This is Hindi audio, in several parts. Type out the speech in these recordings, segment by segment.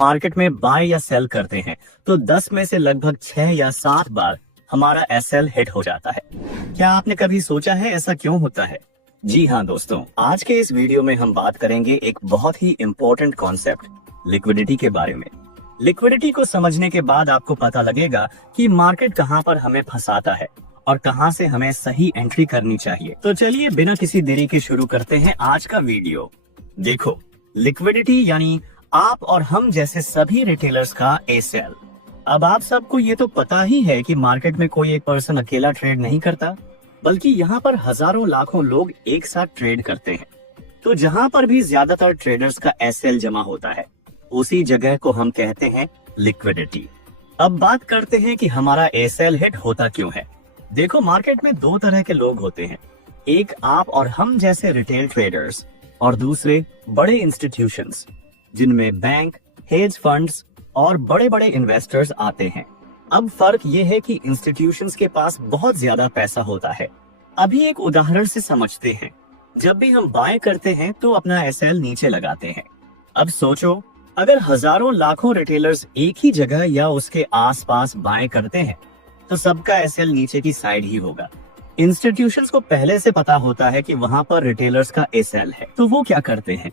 मार्केट में बाय या सेल करते हैं तो 10 में से लगभग 6 या 7 बार हमारा एसएल हिट हो जाता है। क्या आपने कभी सोचा है ऐसा क्यों होता है? जी हाँ दोस्तों, आज के इस वीडियो में हम बात करेंगे एक बहुत ही इम्पोर्टेंट कॉन्सेप्ट लिक्विडिटी के बारे में। लिक्विडिटी को समझने के बाद आपको पता लगेगा कि मार्केट कहाँ पर हमें फंसाता है और कहाँ से हमें सही एंट्री करनी चाहिए। तो चलिए बिना किसी देरी के शुरू करते हैं आज का वीडियो। देखो, लिक्विडिटी यानी आप और हम जैसे सभी रिटेलर्स का एसएल। अब आप सबको ये तो पता ही है कि मार्केट में कोई एक पर्सन अकेला ट्रेड नहीं करता, बल्कि यहाँ पर हजारों लाखों लोग एक साथ ट्रेड करते हैं। तो जहाँ पर भी ज्यादातर ट्रेडर्स का एसएल जमा होता है, उसी जगह को हम कहते हैं लिक्विडिटी। अब बात करते हैं कि हमारा एसएल हिट होता क्यों है। देखो, मार्केट में दो तरह के लोग होते हैं, एक आप और हम जैसे रिटेल ट्रेडर्स और दूसरे बड़े इंस्टीट्यूशंस जिनमें बैंक, हेज फंड्स और बड़े बड़े इन्वेस्टर्स आते हैं। अब फर्क ये है कि इंस्टीट्यूशंस के पास बहुत ज्यादा पैसा होता है। अभी एक उदाहरण से समझते हैं। जब भी हम बाय करते हैं तो अपना एसएल नीचे लगाते हैं। अब सोचो, अगर हजारों लाखों रिटेलर्स एक ही जगह या उसके आसपास बाय करते हैं तो सबका एसएल नीचे की साइड ही होगा। इंस्टीट्यूशंस को पहले से पता होता है कि वहां पर रिटेलर्स का एसएल है, तो वो क्या करते हैं,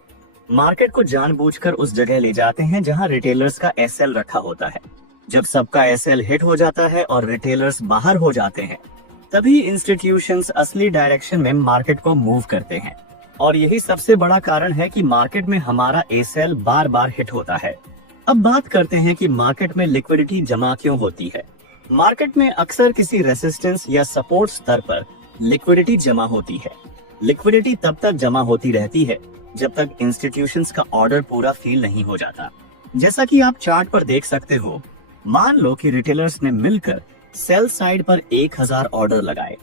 मार्केट को जानबूझकर उस जगह ले जाते हैं जहां रिटेलर्स का एसएल रखा होता है। जब सबका एसएल हिट हो जाता है और रिटेलर्स बाहर हो जाते हैं, तभी इंस्टीट्यूशंस असली डायरेक्शन में मार्केट को मूव करते हैं। और यही सबसे बड़ा कारण है कि मार्केट में हमारा एसएल बार बार हिट होता है। अब बात करते हैं कि मार्केट में लिक्विडिटी जमा क्यों होती है। मार्केट में अक्सर किसी रेसिस्टेंस या सपोर्ट स्तर पर लिक्विडिटी जमा होती है। लिक्विडिटी तब तक जमा होती रहती है जब तक इंस्टीट्यूशंस का ऑर्डर पूरा फील नहीं हो जाता। जैसा कि आप चार्ट पर देख सकते हो, मान लो कि रिटेलर्स ने मिलकर सेल साइड पर 1000 ऑर्डर लगाए,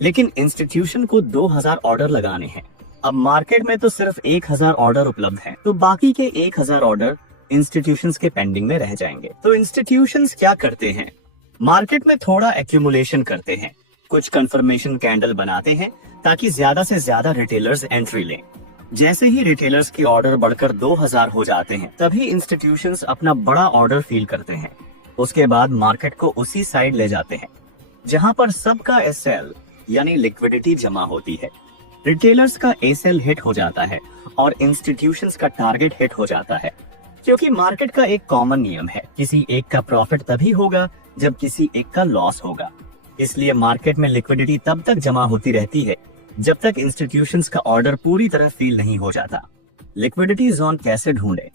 लेकिन इंस्टीट्यूशन को 2000 ऑर्डर लगाने हैं। अब मार्केट में तो सिर्फ 1000 ऑर्डर उपलब्ध हैं, तो बाकी के 1000 ऑर्डर इंस्टीट्यूशंस के पेंडिंग में रह जाएंगे। तो इंस्टीट्यूशंस क्या करते हैं, मार्केट में थोड़ा एक्यूमुलेशन करते हैं, कुछ कंफर्मेशन कैंडल बनाते हैं ताकि ज्यादा से ज्यादा रिटेलर्स एंट्री लें। जैसे ही रिटेलर्स के ऑर्डर बढ़कर 2000 हो जाते हैं, तभी इंस्टीट्यूशंस अपना बड़ा ऑर्डर फील करते हैं। उसके बाद मार्केट को उसी साइड ले जाते हैं जहां पर सबका एसएल यानी लिक्विडिटी जमा होती है। रिटेलर्स का एसएल हिट हो जाता है और इंस्टीट्यूशंस का टारगेट हिट हो जाता है, क्योंकि मार्केट का एक कॉमन नियम है, किसी एक का प्रॉफिट तभी होगा जब किसी एक का लॉस होगा। इसलिए मार्केट में लिक्विडिटी तब तक जमा होती रहती है जब तक इंस्टीट्यूशंस का ऑर्डर पूरी तरह फील नहीं हो जाता। लिक्विडिटी जोन कैसे ढूंढे?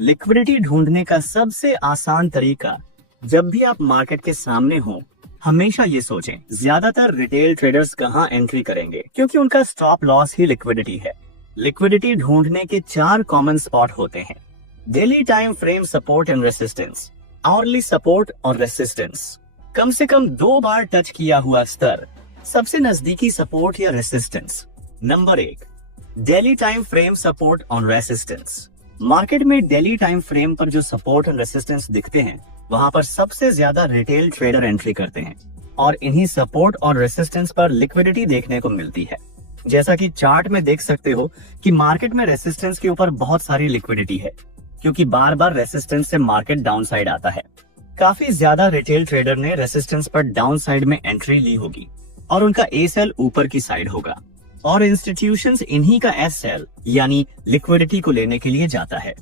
लिक्विडिटी ढूंढने का सबसे आसान तरीका, जब भी आप मार्केट के सामने हो, हमेशा ये सोचें ज्यादातर रिटेल ट्रेडर्स कहाँ एंट्री करेंगे, क्योंकि उनका स्टॉप लॉस ही लिक्विडिटी है। लिक्विडिटी ढूंढने के 4 कॉमन स्पॉट होते हैं: daily time frame support and resistance, hourly support और रेसिस्टेंस, कम से कम 2 बार टच किया हुआ स्तर, सबसे नजदीकी सपोर्ट या resistance. Number 1, daily time frame support और रेसिस्टेंस। मार्केट में डेली टाइम फ्रेम पर जो सपोर्ट और रेसिस्टेंस दिखते हैं, वहां पर सबसे ज्यादा रिटेल ट्रेडर एंट्री करते हैं और इन्हीं सपोर्ट और रेसिस्टेंस पर लिक्विडिटी देखने को मिलती है। जैसा कि चार्ट में देख सकते हो कि मार्केट में रेसिस्टेंस के ऊपर बहुत सारी लिक्विडिटी है, क्योंकि बार बार रेसिस्टेंस से मार्केट डाउन साइड आता है। काफी ज्यादा रिटेल ट्रेडर ने रेसिस्टेंस पर डाउन साइड में एंट्री ली होगी और उनका एसएल ऊपर की साइड होगा, और इंस्टीट्यूशंस इन्हीं का एसएल यानी लिक्विडिटी को लेने के लिए जाता है।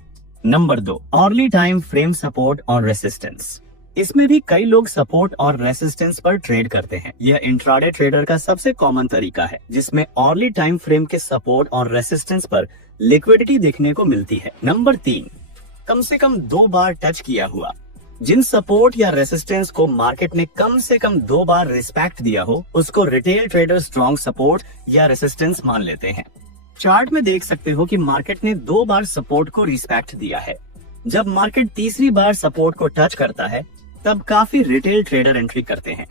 Number 2, early time frame support और रेसिस्टेंस। इसमें भी कई लोग सपोर्ट और रेसिस्टेंस पर ट्रेड करते हैं। यह इंट्राडे ट्रेडर का सबसे कॉमन तरीका है, जिसमें अर्ली टाइम फ्रेम के सपोर्ट और रेसिस्टेंस पर लिक्विडिटी देखने को मिलती है। नंबर 3, कम से कम 2 बार टच किया हुआ। जिन सपोर्ट या रेसिस्टेंस को मार्केट ने कम से कम 2 बार रिस्पेक्ट दिया हो, उसको रिटेल ट्रेडर स्ट्रॉन्ग सपोर्ट या रेसिस्टेंस मान लेते हैं। चार्ट में देख सकते हो कि मार्केट ने 2 बार सपोर्ट को रिस्पेक्ट दिया है। जब मार्केट तीसरी बार सपोर्ट को टच करता है, तब काफी रिटेल ट्रेडर एंट्री करते हैं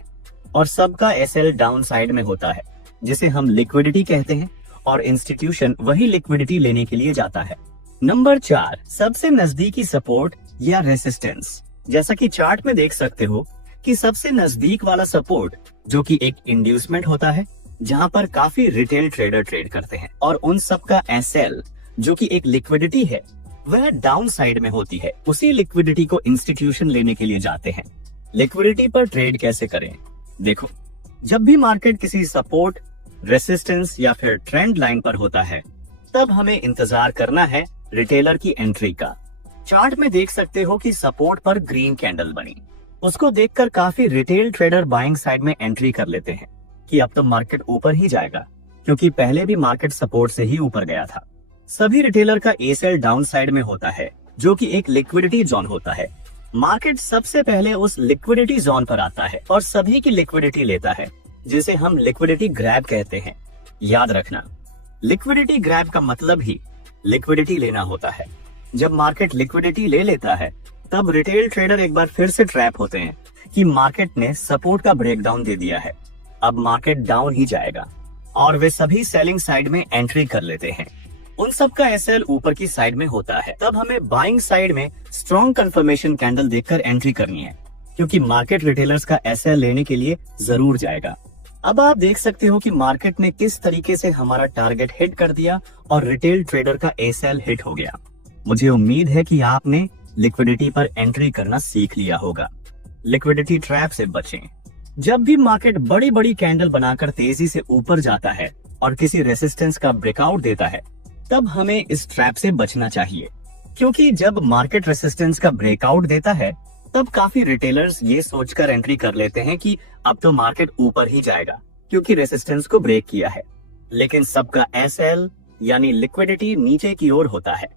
और सबका एसएल डाउन साइड में होता है, जिसे हम लिक्विडिटी कहते हैं, और इंस्टीट्यूशन वही लिक्विडिटी लेने के लिए जाता है। नंबर 4, सबसे नजदीकी सपोर्ट या रेसिस्टेंस। जैसा कि चार्ट में देख सकते हो कि सबसे नजदीक वाला सपोर्ट, जो कि एक इंड्यूसमेंट होता है, जहां पर काफी रिटेल ट्रेडर ट्रेड करते हैं, और उन सब का एसएल, जो कि एक लिक्विडिटी है, वह डाउन साइड में होती है। उसी लिक्विडिटी को इंस्टीट्यूशन लेने के लिए जाते हैं। लिक्विडिटी पर ट्रेड कैसे करें? देखो, जब भी मार्केट किसी सपोर्ट, रेसिस्टेंस या फिर ट्रेंड लाइन पर होता है, तब हमें इंतजार करना है रिटेलर की एंट्री का। चार्ट में देख सकते हो कि सपोर्ट पर ग्रीन कैंडल बनी। उसको देखकर काफी रिटेल ट्रेडर बाइंग साइड में एंट्री कर लेते हैं कि अब तो मार्केट ऊपर ही जाएगा, क्योंकि पहले भी मार्केट सपोर्ट से ही ऊपर गया था। सभी रिटेलर का ए सेल डाउन साइड में होता है, जो कि एक लिक्विडिटी जोन होता है। मार्केट सबसे पहले उस लिक्विडिटी जोन पर आता है और सभी की लिक्विडिटी लेता है, जिसे हम लिक्विडिटी ग्रैब कहते हैं। याद रखना, लिक्विडिटी ग्रैब का मतलब ही लिक्विडिटी लेना होता है। जब मार्केट लिक्विडिटी ले लेता है, तब रिटेल ट्रेडर एक बार फिर से ट्रैप होते हैं कि मार्केट ने सपोर्ट का ब्रेकडाउन दे दिया है, अब मार्केट डाउन ही जाएगा, और वे सभी सेलिंग साइड में एंट्री कर लेते हैं। उन सब का एसएल ऊपर की साइड में होता है। तब हमें बाइंग साइड में स्ट्रॉन्ग कंफर्मेशन कैंडल देखकर एंट्री करनी है, क्योंकि मार्केट रिटेलर्स का एसएल लेने के लिए जरूर जाएगा। अब आप देख सकते हो कि मार्केट ने किस तरीके से हमारा टारगेट हिट कर दिया और रिटेल ट्रेडर का एसएल हिट हो गया। मुझे उम्मीद है कि आपने लिक्विडिटी पर एंट्री करना सीख लिया होगा। लिक्विडिटी ट्रैप से बचें। जब भी मार्केट बड़ी बड़ी कैंडल बनाकर तेजी से ऊपर जाता है और किसी रेसिस्टेंस का ब्रेकआउट देता है, तब हमें इस ट्रैप से बचना चाहिए, क्योंकि जब मार्केट रेसिस्टेंस का ब्रेकआउट देता है, तब काफी रिटेलर्स ये सोचकर एंट्री कर लेते हैं कि अब तो मार्केट ऊपर ही जाएगा, क्योंकि रेसिस्टेंस को ब्रेक किया है। लेकिन सबका एसएल यानी लिक्विडिटी नीचे की ओर होता है,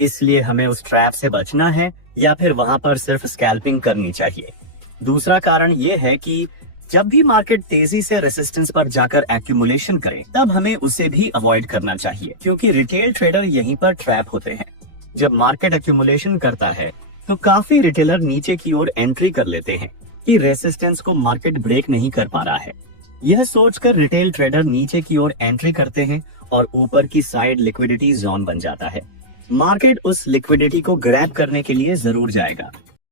इसलिए हमें उस ट्रैप से बचना है या फिर वहां पर सिर्फ स्कैल्पिंग करनी चाहिए। दूसरा कारण ये है कि जब भी मार्केट तेजी से रेसिस्टेंस पर जाकर एक्यूमुलेशन करे, तब हमें उसे भी अवॉइड करना चाहिए, क्योंकि रिटेल ट्रेडर यहीं पर ट्रैप होते हैं। जब मार्केट एक्यूमुलेशन करता है, तो काफी रिटेलर नीचे की ओर एंट्री कर लेते हैं कि रेसिस्टेंस को मार्केट ब्रेक नहीं कर पा रहा है। यह सोचकर रिटेल ट्रेडर नीचे की ओर एंट्री करते हैं और ऊपर की साइड लिक्विडिटी जोन बन जाता है। मार्केट उस लिक्विडिटी को ग्रैब करने के लिए जरूर जाएगा।